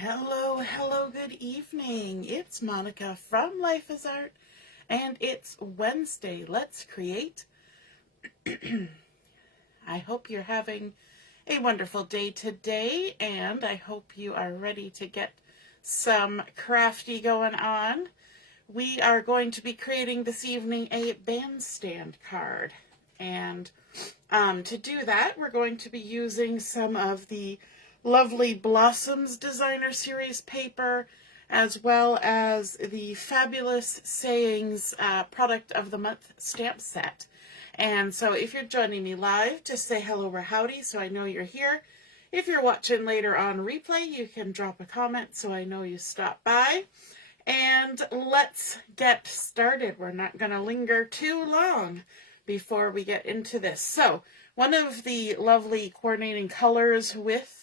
Hello, hello, good evening. It's Monica from Life is Art, and it's Wednesday. Let's create. I hope you're having a wonderful day today, and I hope you are ready to get some crafty going on. We are going to be creating this evening a bandstand card, and to do that, we're going to be using some of the lovely Blossoms Designer Series paper, as well as the fabulous Sayings Product of the Month stamp set. And so if you're joining me live, just say hello or howdy so I know you're here. If you're watching later on replay, you can drop a comment so I know you stopped by. And let's get started. We're not going to linger too long before we get into this. So one of the lovely coordinating colors with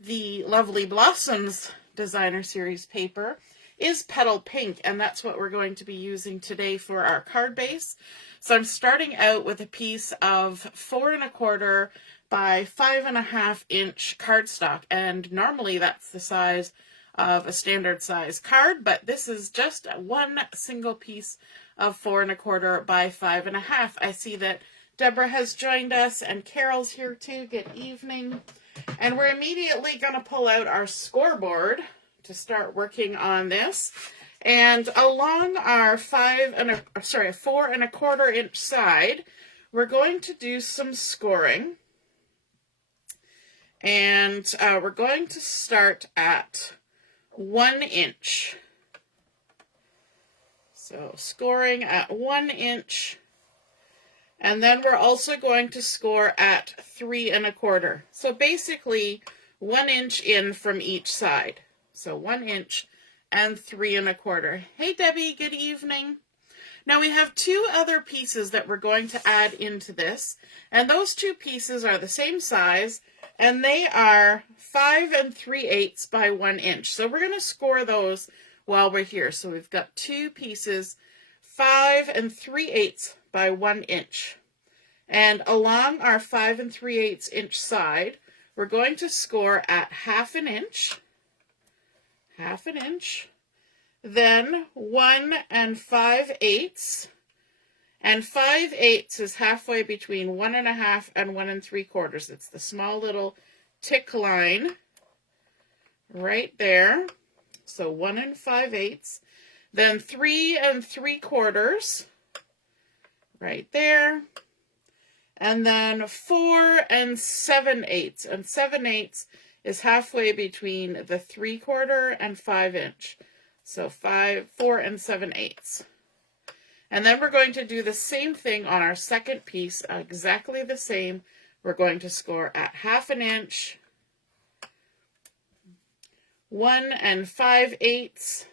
the lovely Blossoms Designer Series paper is Petal Pink, and that's what we're going to be using today for our card base. So I'm starting out with a piece of 4 1/4 by 5 1/2 inch cardstock, and normally that's the size of a standard size card, but this is just one single piece of 4 1/4 by 5 1/2. I see that Deborah has joined us and Carol's here too. Good evening. And we're immediately going to pull out our scoreboard to start working on this. And along our 4 1/4 inch side, we're going to do some scoring. And we're going to start at 1 inch. So scoring at 1 inch. And then we're also going to score at 3 1/4. So basically 1 inch in from each side. So 1 inch and 3 1/4. Hey Debbie, good evening. Now we have 2 other pieces that we're going to add into this. And those 2 pieces are the same size. And they are 5 3/8 by 1 inch. So we're going to score those while we're here. So we've got 2 pieces, 5 3/8 by 1 inch. And along our 5 3/8 inch side, we're going to score at 1/2 inch, then 1 5/8, and 5/8 is halfway between 1 1/2 and 1 3/4. It's the small little tick line right there. So 1 5/8, then 3 3/4 right there, and then 4 7/8, and 7/8 is halfway between the 3/4 and 5 inch. So 4 7/8. And then we're going to do the same thing on our second piece, exactly the same. We're going to score at 1/2 inch, 1 5/8,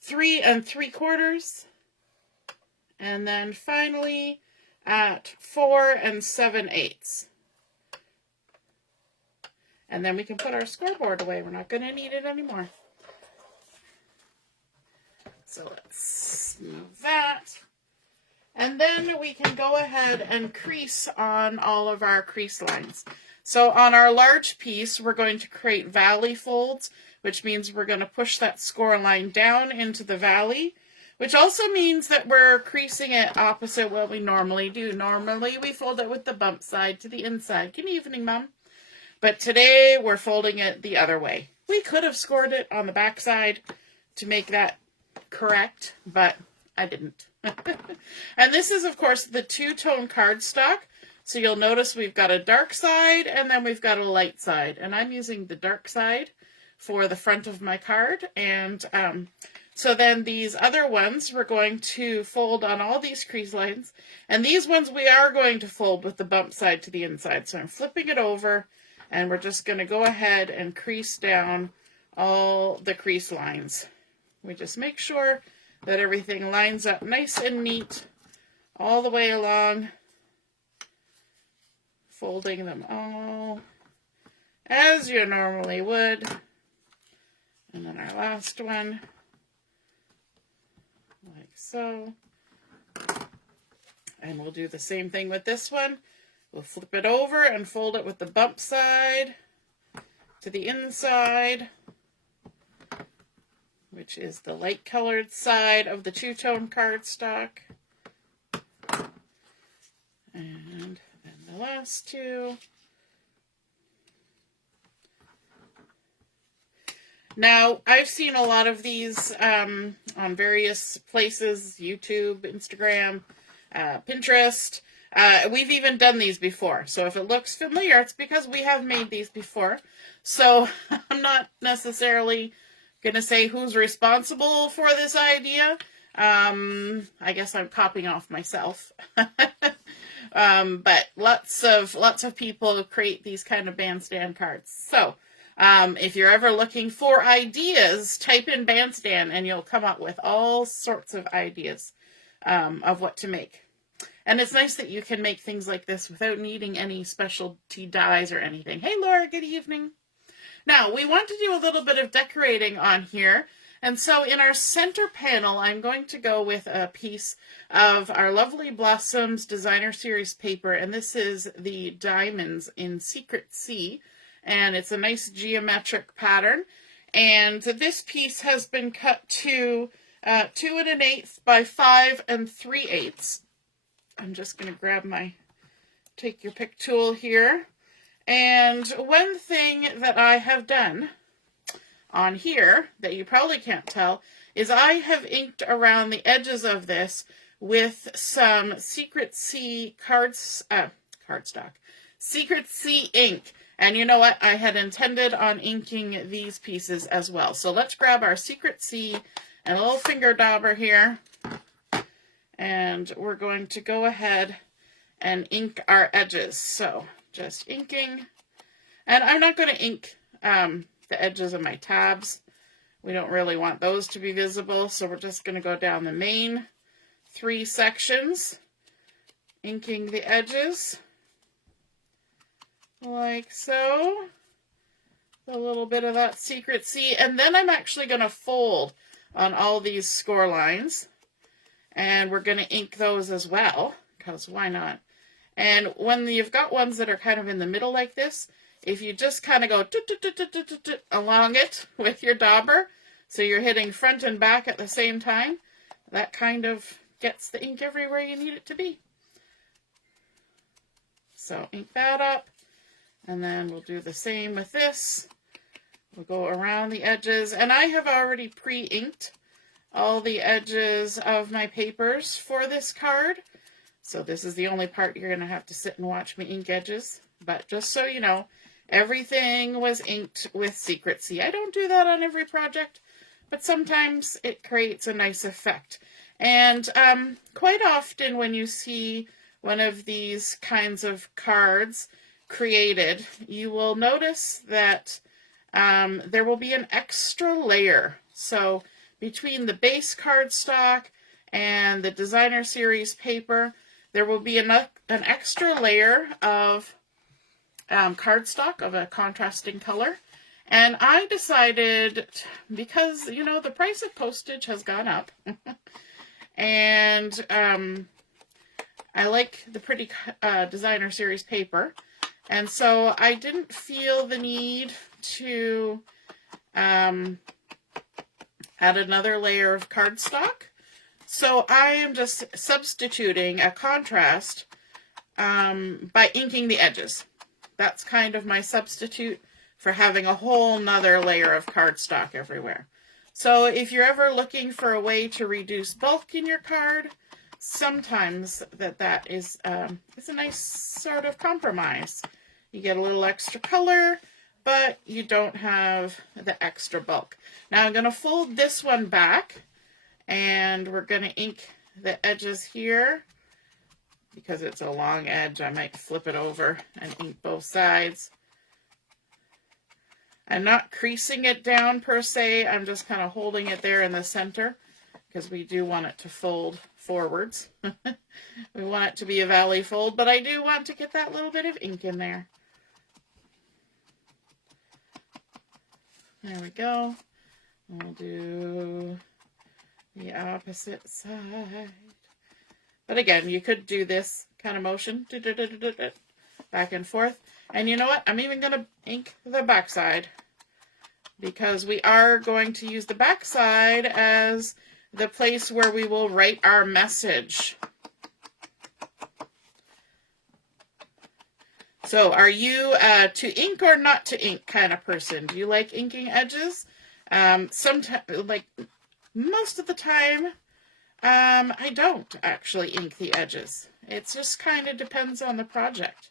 3 3/4, and then finally at 4 7/8. And then we can put our scoreboard away. We're not going to need it anymore. So let's move that. And then we can go ahead and crease on all of our crease lines. So on our large piece, we're going to create valley folds, which means we're going to push that score line down into the valley, which also means that we're creasing it opposite what we normally do. Normally, we fold it with the bump side to the inside. Good evening, Mom. But today, we're folding it the other way. We could have scored it on the back side to make that correct, but I didn't. And this is, of course, the 2-tone cardstock. So you'll notice we've got a dark side and then we've got a light side. And I'm using the dark side for the front of my card. And so then these other ones we're going to fold on all these crease lines. And these ones we are going to fold with the bump side to the inside. So I'm flipping it over and we're just going to go ahead and crease down all the crease lines. We just make sure that everything lines up nice and neat all the way along, folding them all as you normally would. And then our last one, like so. And we'll do the same thing with this one. We'll flip it over and fold it with the bump side to the inside, which is the light colored side of the two-tone cardstock. And then the last two. Now, I've seen a lot of these on various places, YouTube, Instagram, Pinterest. We've even done these before. So if it looks familiar, it's because we have made these before. So I'm not necessarily going to say who's responsible for this idea. I guess I'm copying off myself. But lots of people create these kind of bandstand cards. So if you're ever looking for ideas, type in bandstand and you'll come up with all sorts of ideas of what to make. And it's nice that you can make things like this without needing any specialty dyes or anything. Hey, Laura, good evening. Now, we want to do a little bit of decorating on here. And so in our center panel, I'm going to go with a piece of our Lovely Blossoms Designer Series paper. And this is the Diamonds in Secret Sea. And it's a nice geometric pattern. And this piece has been cut to 2 1/8 by 5 3/8. I'm just going to grab my take your pick tool here. And one thing that I have done on here that you probably can't tell is I have inked around the edges of this with some Secret Sea cardstock, Secret Sea ink. And you know what? I had intended on inking these pieces as well. So let's grab our Secret Sea and a little finger dauber here. And we're going to go ahead and ink our edges. So just inking. And I'm not going to ink the edges of my tabs. We don't really want those to be visible. So we're just going to go down the main 3 sections, inking the edges like so. A little bit of that Secret Sea. And then I'm actually going to fold on all these score lines. And we're going to ink those as well, because why not? And when you've got ones that are kind of in the middle like this, if you just kind of go along it with your dauber, so you're hitting front and back at the same time, that kind of gets the ink everywhere you need it to be. So ink that up, and then we'll do the same with this. We'll go around the edges, and I have already pre-inked all the edges of my papers for this card. So this is the only part you're going to have to sit and watch me ink edges. But just so you know, everything was inked with Secret Sea. I don't do that on every project, but sometimes it creates a nice effect. And quite often when you see one of these kinds of cards created, you will notice that there will be an extra layer. So between the base cardstock and the Designer Series paper, there will be an extra layer of cardstock of a contrasting color. And I decided, because, you know, the price of postage has gone up, and I like the pretty Designer Series paper, and so I didn't feel the need to add another layer of cardstock. So I am just substituting a contrast by inking the edges. That's kind of my substitute for having a whole nother layer of cardstock everywhere. So if you're ever looking for a way to reduce bulk in your card, sometimes that is it's a nice sort of compromise. You get a little extra color, but you don't have the extra bulk. Now I'm going to fold this one back, and we're going to ink the edges here. Because it's a long edge, I might flip it over and ink both sides. I'm not creasing it down per se, I'm just kind of holding it there in the center, because we do want it to fold forwards. We want it to be a valley fold, but I do want to get that little bit of ink in there. There we go. We'll do the opposite side. But again, you could do this kind of motion, back and forth. And you know what? I'm even going to ink the backside because we are going to use the backside as the place where we will write our message. So are you to ink or not to ink kind of person? Do you like inking edges? Sometimes, like most of the time, I don't actually ink the edges. It just kind of depends on the project.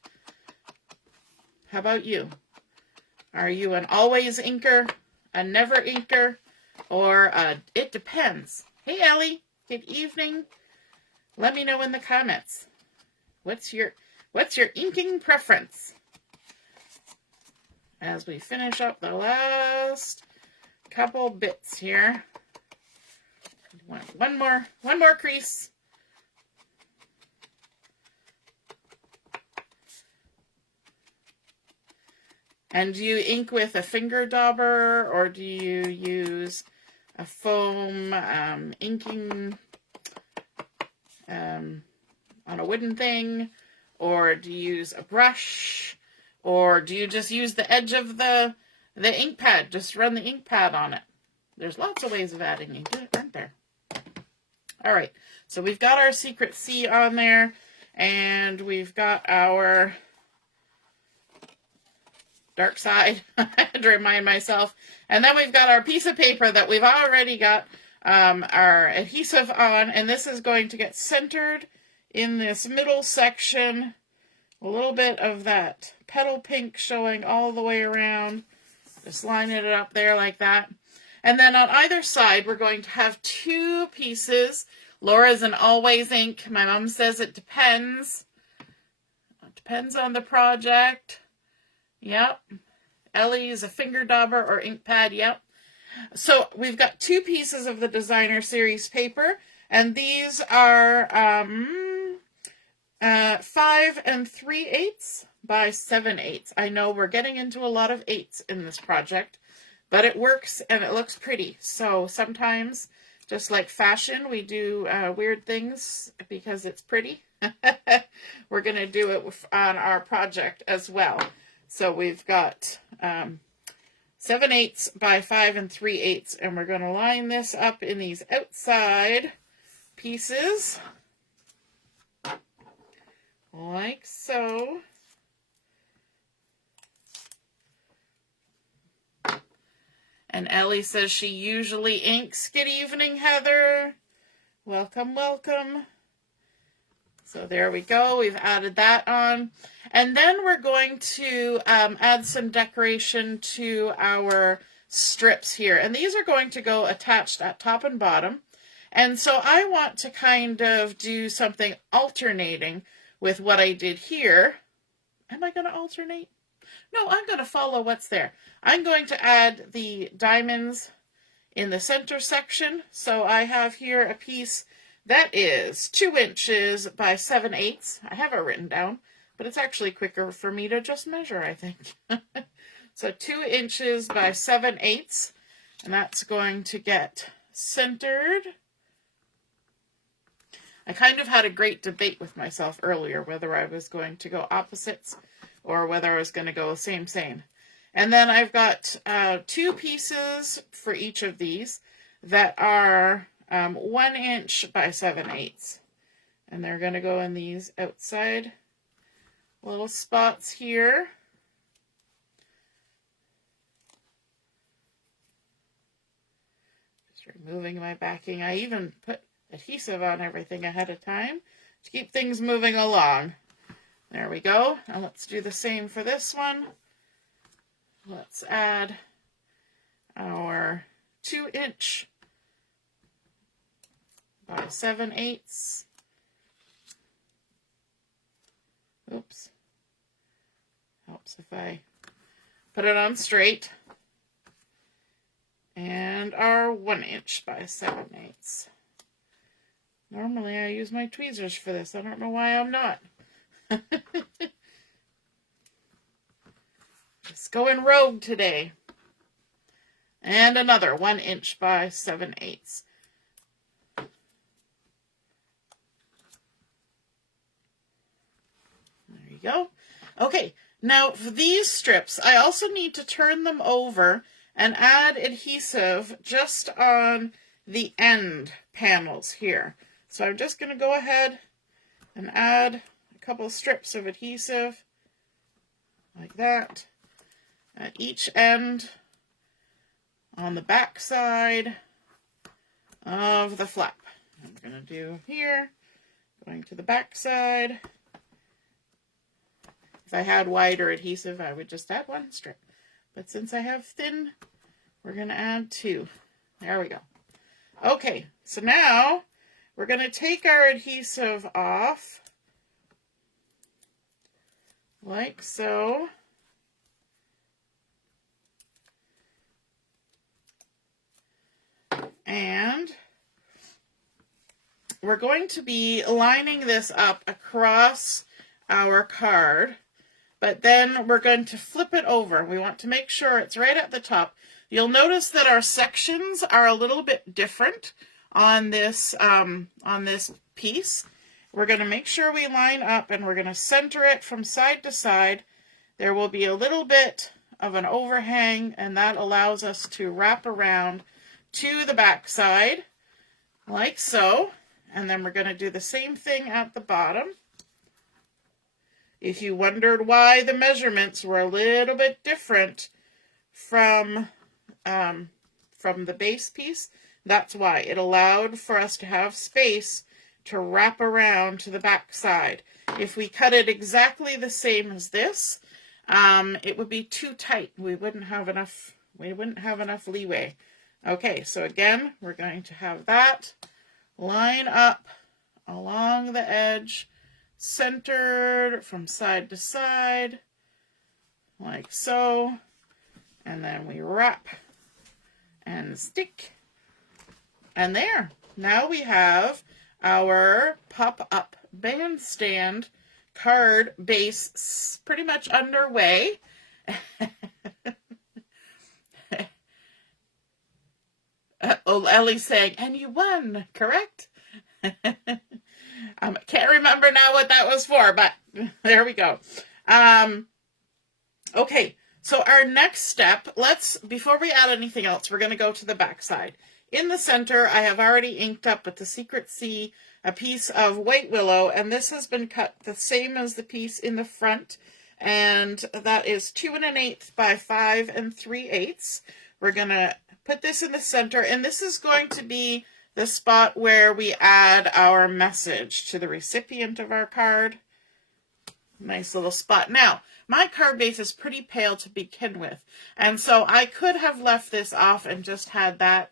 How about you? Are you an always inker, a never inker, or it depends? Hey, Ellie, good evening. Let me know in the comments. What's your inking preference? As we finish up the last couple bits here. One more crease. And do you ink with a finger dauber, or do you use a foam inking on a wooden thing, or do you use a brush, or do you just use the edge of the ink pad? Just run the ink pad on it. There's lots of ways of adding ink, aren't there? All right, so we've got our secret C on there, and we've got our dark side. I had to remind myself. And then we've got our piece of paper that we've already got our adhesive on, and this is going to get centered in this middle section. A little bit of that petal pink showing all the way around. Just lining it up there like that. And then on either side, we're going to have two pieces. Laura's an always ink. My mom says it depends. It depends on the project. Yep. Ellie is a finger dauber or ink pad. Yep. So we've got two pieces of the designer series paper, and these are 5 3/8 by 7/8. I know we're getting into a lot of 8s in this project, but it works and it looks pretty. So sometimes, just like fashion, we do weird things because it's pretty. We're going to do it on our project as well. So we've got 7/8 by 5 3/8, and we're going to line this up in these outside pieces, like so. And Ellie says she usually inks. Good evening, Heather. Welcome, welcome. So there we go. We've added that on. And then we're going to add some decoration to our strips here. And these are going to go attached at top and bottom. And so I want to kind of do something alternating with what I did here. Am I going to alternate? No, I'm going to follow what's there. I'm going to add the diamonds in the center section. So I have here a piece that is 2 inches by 7/8. I have it written down, but it's actually quicker for me to just measure, I think. So 2 inches by 7/8, and that's going to get centered. I kind of had a great debate with myself earlier whether I was going to go opposites or whether I was going to go same. And then I've got 2 pieces for each of these that are 1 inch by 7/8. And they're going to go in these outside little spots here. Just removing my backing. I even put adhesive on everything ahead of time to keep things moving along. There we go. Now let's do the same for this one. Let's add our 2 inch by 7/8. Oops. Helps if I put it on straight. And our 1 inch by 7/8. Normally I use my tweezers for this. I don't know why I'm not. Just going rogue today. And another 1 inch by 7/8. There you go. Okay, now for these strips, I also need to turn them over and add adhesive just on the end panels here. So I'm just going to go ahead and add a couple strips of adhesive like that at each end on the back side of the flap. I'm going to do here, going to the back side. If I had wider adhesive, I would just add one strip. But since I have thin, we're going to add two. There we go. Okay, so now we're going to take our adhesive off, like so. And we're going to be lining this up across our card, but then we're going to flip it over. We want to make sure it's right at the top. You'll notice that our sections are a little bit different on this piece. We're going to make sure we line up, and we're going to center it from side to side. There will be a little bit of an overhang, and that allows us to wrap around to the back side, like so. And then we're going to do the same thing at the bottom. If you wondered why the measurements were a little bit different from the base piece, that's why. It allowed for us to have space to wrap around to the back side. If we cut it exactly the same as this, it would be too tight. We wouldn't have enough leeway. Okay, so again, we're going to have that line up along the edge, centered from side to side, like so, and then we wrap and stick, and there. Now we have our pop-up bandstand card base pretty much underway. Oh, Ellie's saying, and you won, correct? Can't remember now what that was for, but there we go. Okay, so our next step, before we add anything else, we're going to go to the back side. In the center, I have already inked up with the Secret Sea a piece of white willow, and this has been cut the same as the piece in the front, and that is 2 1/8 by 5 3/8. We're going to put this in the center, and this is going to be the spot where we add our message to the recipient of our card. Nice little spot. Now, my card base is pretty pale to begin with, and so I could have left this off and just had that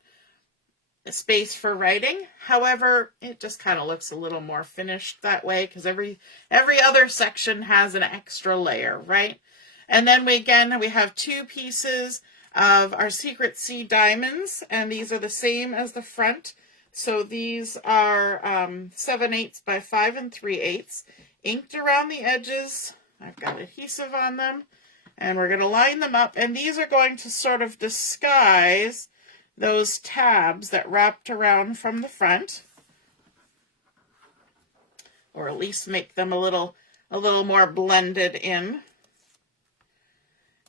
space for writing. However, it just kind of looks a little more finished that way because every other section has an extra layer, right? And then we have two pieces of our Secret Sea Diamonds, and these are the same as the front. So these are 7/8 by 5 3/8, inked around the edges. I've got adhesive on them, and we're going to line them up, and these are going to sort of disguise those tabs that wrapped around from the front, or at least make them a little more blended in.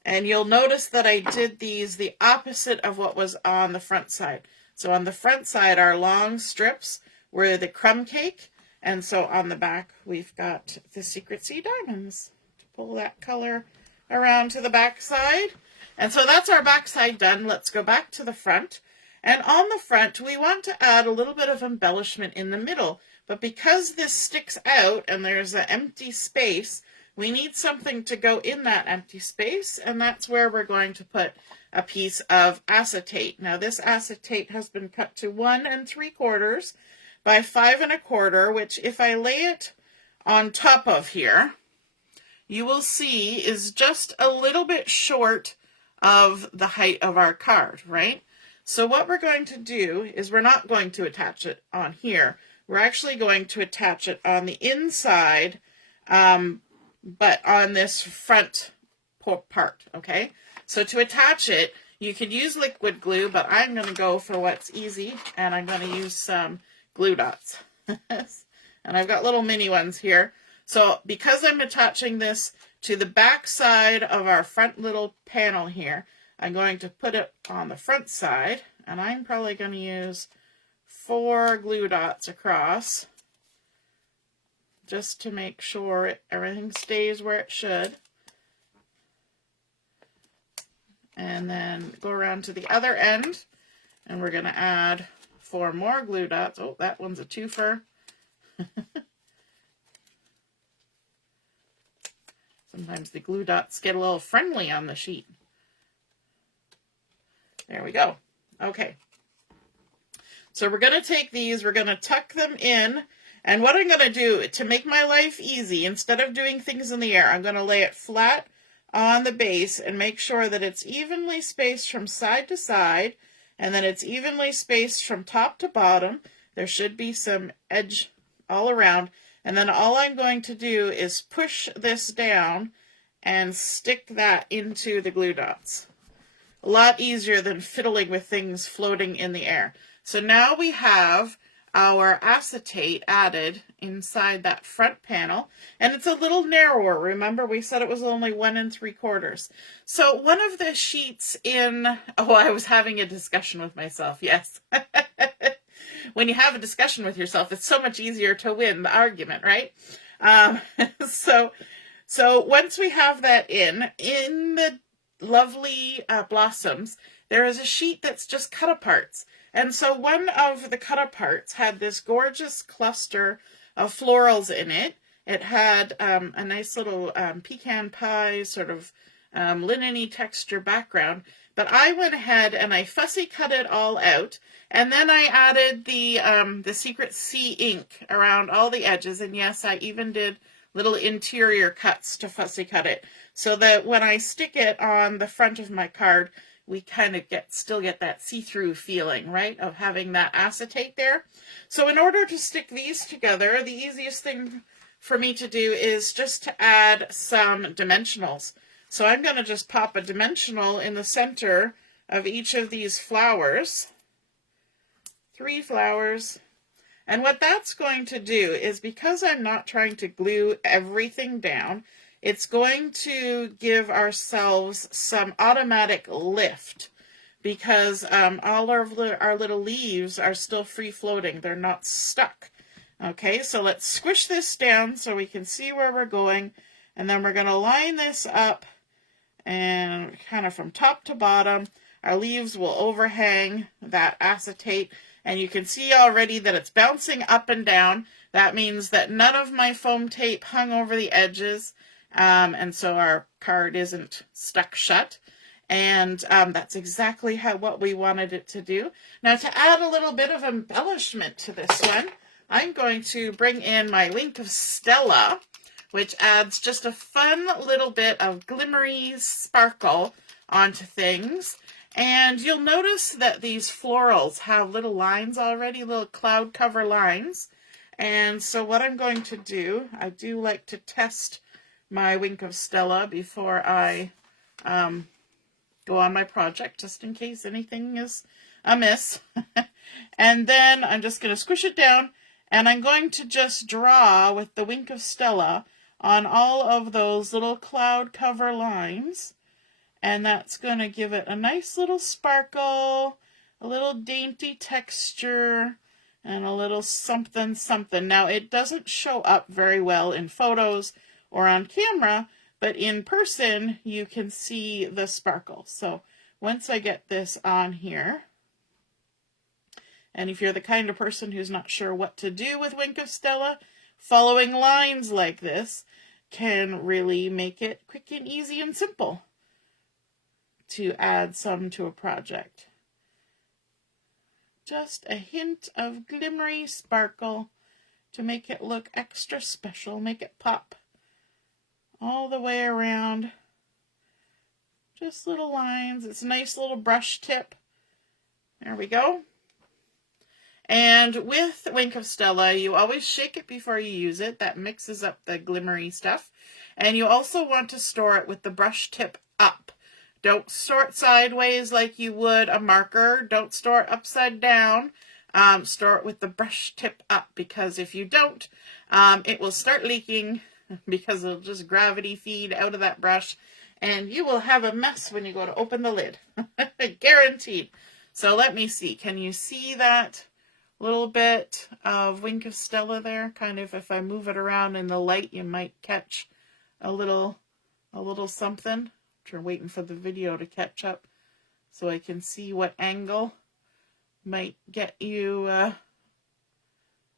And you'll notice that I did these the opposite of what was on the front side. So on the front side, our long strips were the Crumb Cake, and so on the back, we've got the Secret Sea Diamonds to pull that color around to the back side. And so that's our back side done. Let's go back to the front. And on the front, we want to add a little bit of embellishment in the middle. But because this sticks out and there's an empty space, we need something to go in that empty space, and that's where we're going to put a piece of acetate. Now this acetate has been cut to 1 3/4 by 5 1/4, which if I lay it on top of here, you will see is just a little bit short of the height of our card, right? So what we're going to do is we're not going to attach it on here. We're actually going to attach it on the inside, but on this front part, okay? So to attach it, you could use liquid glue, but I'm going to go for what's easy, and I'm going to use some glue dots. And I've got little mini ones here. So because I'm attaching this to the back side of our front little panel here. I'm going to put it on the front side, and I'm probably going to use 4 glue dots across just to make sure everything stays where it should. And then go around to the other end, and we're going to add 4 more glue dots. Oh, that one's a twofer. Sometimes the glue dots get a little friendly on the sheet. There we go. Okay. So we're going to take these, we're going to tuck them in, and what I'm going to do to make my life easy, instead of doing things in the air, I'm going to lay it flat on the base and make sure that it's evenly spaced from side to side, and then it's evenly spaced from top to bottom. There should be some edge all around, and then all I'm going to do is push this down and stick that into the glue dots. A lot easier than fiddling with things floating in the air. So now we have our acetate added inside that front panel, and it's a little narrower. Remember, we said it was only 1 3/4. So one of the sheets in, oh, I was having a discussion with myself, yes. When you have a discussion with yourself, it's so much easier to win the argument, right? So once we have that in the lovely blossoms, there is a sheet that's just cut aparts. And so one of the cut aparts had this gorgeous cluster of florals in it. It had a nice little pecan pie, sort of linen-y texture background. But I went ahead and I fussy cut it all out. And then I added the Secret Sea ink around all the edges. And yes, I even did little interior cuts to fussy cut it, so that when I stick it on the front of my card, we kind of still get that see-through feeling, right, of having that acetate there. So in order to stick these together, the easiest thing for me to do is just to add some dimensionals. So I'm going to just pop a dimensional in the center of each of these flowers. 3 flowers. And what that's going to do is, because I'm not trying to glue everything down, it's going to give ourselves some automatic lift, because all of our little leaves are still free floating. They're not stuck. Okay, so let's squish this down so we can see where we're going. And then we're going to line this up, and kind of from top to bottom, our leaves will overhang that acetate. And you can see already that it's bouncing up and down. That means that none of my foam tape hung over the edges. And so our card isn't stuck shut. And that's exactly what we wanted it to do. Now, to add a little bit of embellishment to this one, I'm going to bring in my Wink of Stella, which adds just a fun little bit of glimmery sparkle onto things. And you'll notice that these florals have little lines already, little cloud cover lines. And so what I'm going to do, I do like to test my Wink of Stella before I go on my project, just in case anything is amiss. And then I'm just going to squish it down, and I'm going to just draw with the Wink of Stella on all of those little cloud cover lines. And that's going to give it a nice little sparkle, a little dainty texture, and a little something something. Now, it doesn't show up very well in photos or on camera, but in person, you can see the sparkle. So once I get this on here, and if you're the kind of person who's not sure what to do with Wink of Stella, following lines like this can really make it quick and easy and simple to add some to a project. Just a hint of glimmery sparkle to make it look extra special, make it pop all the way around. Just little lines. It's a nice little brush tip. There we go. And with Wink of Stella, you always shake it before you use it. That mixes up the glimmery stuff. And you also want to store it with the brush tip up. Don't store it sideways like you would a marker. Don't store it upside down. Store it with the brush tip up, because if you don't, it will start leaking because it'll just gravity feed out of that brush, and you will have a mess when you go to open the lid. Guaranteed. So let me see. Can you see that little bit of Wink of Stella there? Kind of, if I move it around in the light, you might catch a little something. I'm waiting for the video to catch up so I can see what angle might get you.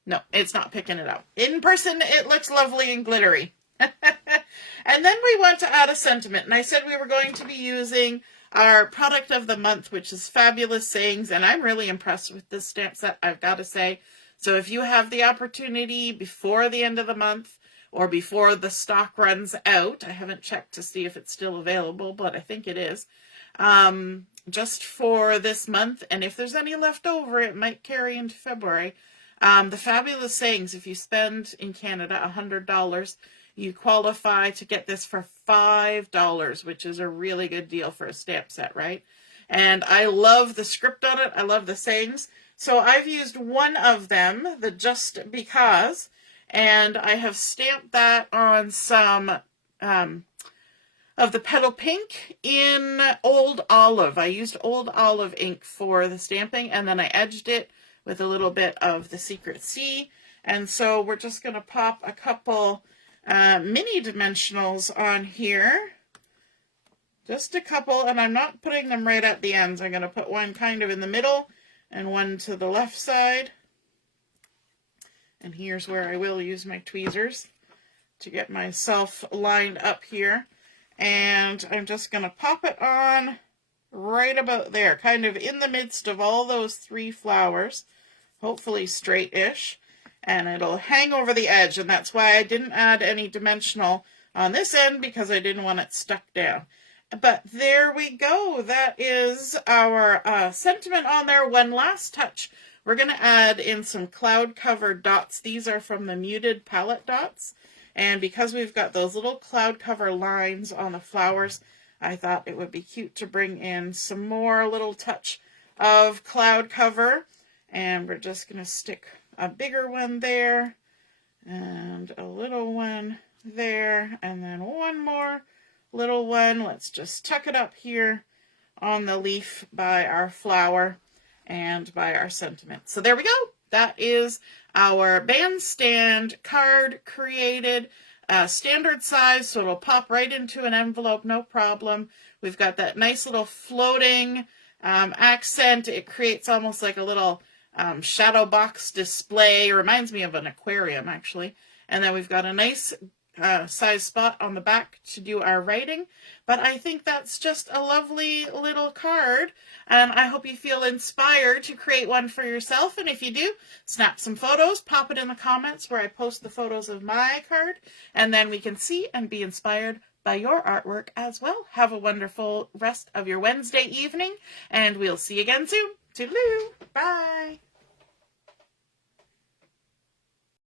No, it's not picking it up. In person, it looks lovely and glittery. And then we want to add a sentiment. And I said we were going to be using our product of the month, which is Fabulous Sayings. And I'm really impressed with this stamp set, I've got to say. So if you have the opportunity before the end of the month or before the stock runs out, I haven't checked to see if it's still available, but I think it is. Just for this month. And if there's any left over, it might carry into February. The Fabulous Sayings, if you spend in Canada $100, you qualify to get this for $5, which is a really good deal for a stamp set, right? And I love the script on it. I love the sayings. So I've used one of them, the Just Because, and I have stamped that on some of the Petal Pink in Old Olive. I used Old Olive ink for the stamping, and then I edged it with a little bit of the Secret Sea. And so we're just going to pop a couple mini dimensionals on here. Just a couple, and I'm not putting them right at the ends. I'm going to put one kind of in the middle and one to the left side. And here's where I will use my tweezers to get myself lined up here. And I'm just going to pop it on right about there, kind of in the midst of all those three flowers, hopefully straight-ish, and it'll hang over the edge, and that's why I didn't add any dimensional on this end, because I didn't want it stuck down. But there we go. That is our sentiment on there. One last touch. We're going to add in some cloud-covered dots. These are from the Muted palette dots, and because we've got those little cloud cover lines on the flowers, I thought it would be cute to bring in some more little touch of cloud cover. And we're just going to stick a bigger one there and a little one there and then one more little one. Let's just tuck it up here on the leaf by our flower and by our sentiment. So there we go. That is our Bandstand card created. Standard size, so it'll pop right into an envelope, no problem. We've got that nice little floating accent. It creates almost like a little shadow box display. It reminds me of an aquarium, actually. And then we've got a nice size spot on the back to do our writing. But I think that's just a lovely little card, and I hope you feel inspired to create one for yourself. And if you do, snap some photos, pop it in the comments where I post the photos of my card, and then we can see and be inspired by your artwork as well. Have a wonderful rest of your Wednesday evening, and we'll see you again soon. Toodaloo. Bye.